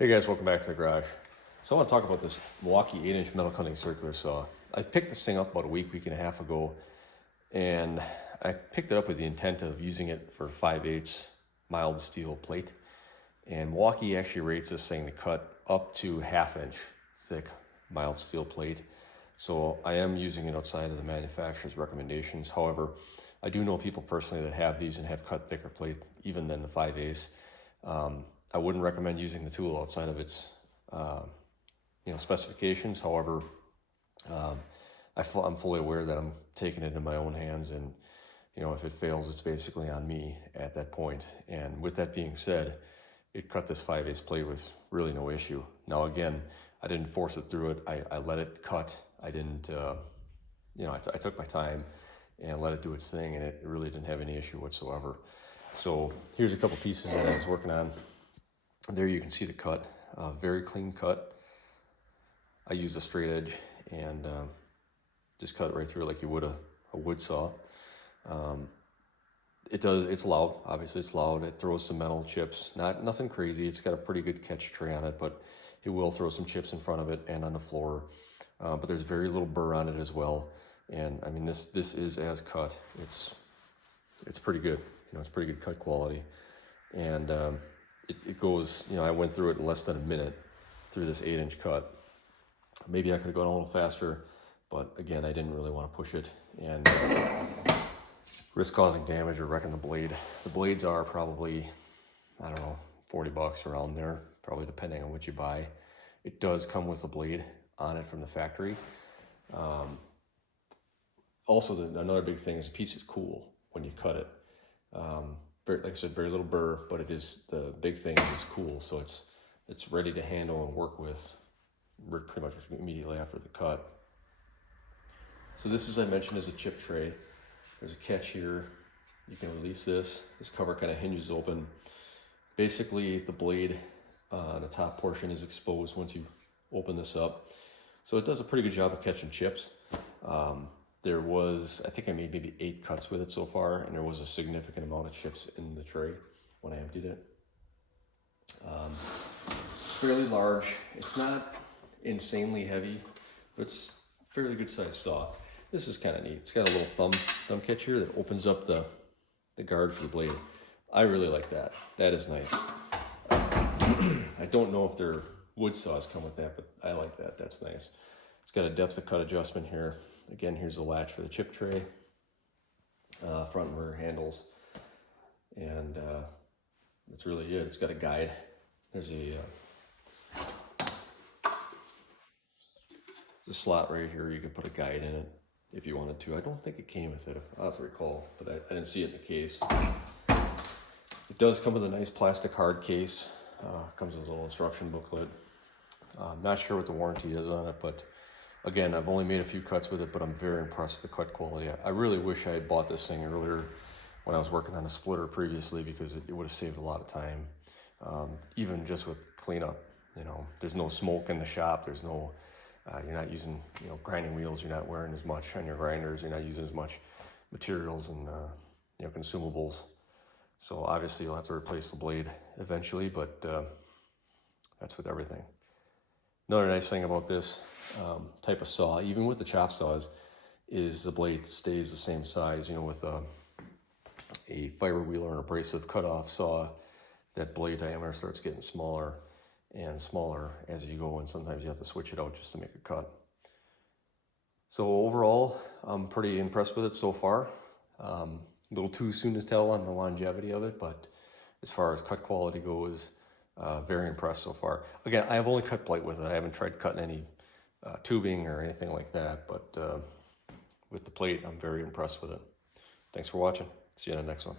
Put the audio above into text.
Hey guys, welcome back to the garage. So I want to talk about this Milwaukee 8-inch metal cutting circular saw. I picked this thing up about a week and a half ago, and I picked it up with the intent of using it for 5/8 mild steel plate. And Milwaukee actually rates this thing to cut up to 1/2 inch thick mild steel plate. So I am using it outside of the manufacturer's recommendations. However, I do know people personally that have these and have cut thicker plate even than the 5/8. I wouldn't recommend using the tool outside of its specifications. However, I'm fully aware that I'm taking it in my own hands, and if it fails, it's basically on me at that point. And with that being said, it cut this 5/8 plate with really no issue. Now again, I didn't force it through it. I let it cut. I didn't, I took my time and let it do its thing, and it really didn't have any issue whatsoever. So here's a couple pieces that I was working on. There you can see the cut, very clean cut. I used a straight edge and just cut it right through like you would a wood saw. It's loud, obviously it's loud. It throws some metal chips, nothing crazy. It's got a pretty good catch tray on it, but it will throw some chips in front of it and on the floor. But there's very little burr on it as well. And I mean, this is as cut. It's pretty good. It's pretty good cut quality. And it goes, I went through it in less than a minute through this 8-inch cut. Maybe I could have gone a little faster, but again, I didn't really want to push it and risk causing damage or wrecking the blade. The blades are probably, I don't know, $40 around there, probably depending on what you buy. It does come with a blade on it from the factory. Also, another big thing is the piece is cool when you cut it. Like I said, very little burr, but the big thing is cool, so it's ready to handle and work with pretty much immediately after the cut. So this, as I mentioned, is a chip tray. There's a catch here. You can release this. This cover kind of hinges open. Basically, the blade on the top portion is exposed once you open this up. So it does a pretty good job of catching chips. There was, I think I made maybe 8 cuts with it so far, and there was a significant amount of chips in the tray when I emptied it. It's fairly large. It's not insanely heavy, but it's fairly good sized saw. This is kind of neat. It's got a little thumb catch here that opens up the guard for the blade. I really like that. That is nice. I don't know if their wood saws come with that, but I like that. That's nice. It's got a depth of cut adjustment here. Again, here's the latch for the chip tray, front and rear handles, and that's really it. It's got a guide. There's a slot right here. You can put a guide in it if you wanted to. I don't think it came with it, if I have to recall, but I didn't see it in the case. It does come with a nice plastic hard case. Comes with a little instruction booklet. I'm not sure what the warranty is on it, but again, I've only made a few cuts with it, but I'm very impressed with the cut quality. I really wish I had bought this thing earlier when I was working on the splitter previously, because it would have saved a lot of time. Even just with cleanup, there's no smoke in the shop. There's no, you're not using, grinding wheels. You're not wearing as much on your grinders. You're not using as much materials and, consumables. So obviously you'll have to replace the blade eventually, but that's with everything. Another nice thing about this type of saw, even with the chop saws, is the blade stays the same size. With a fiber wheel or an abrasive cutoff saw, that blade diameter starts getting smaller and smaller as you go, and sometimes you have to switch it out just to make a cut. So overall, I'm pretty impressed with it so far. A little too soon to tell on the longevity of it, but as far as cut quality goes, very impressed so far. Again, I have only cut plate with it. I haven't tried cutting any tubing or anything like that, but with the plate, I'm very impressed with it. Thanks for watching. See you in the next one.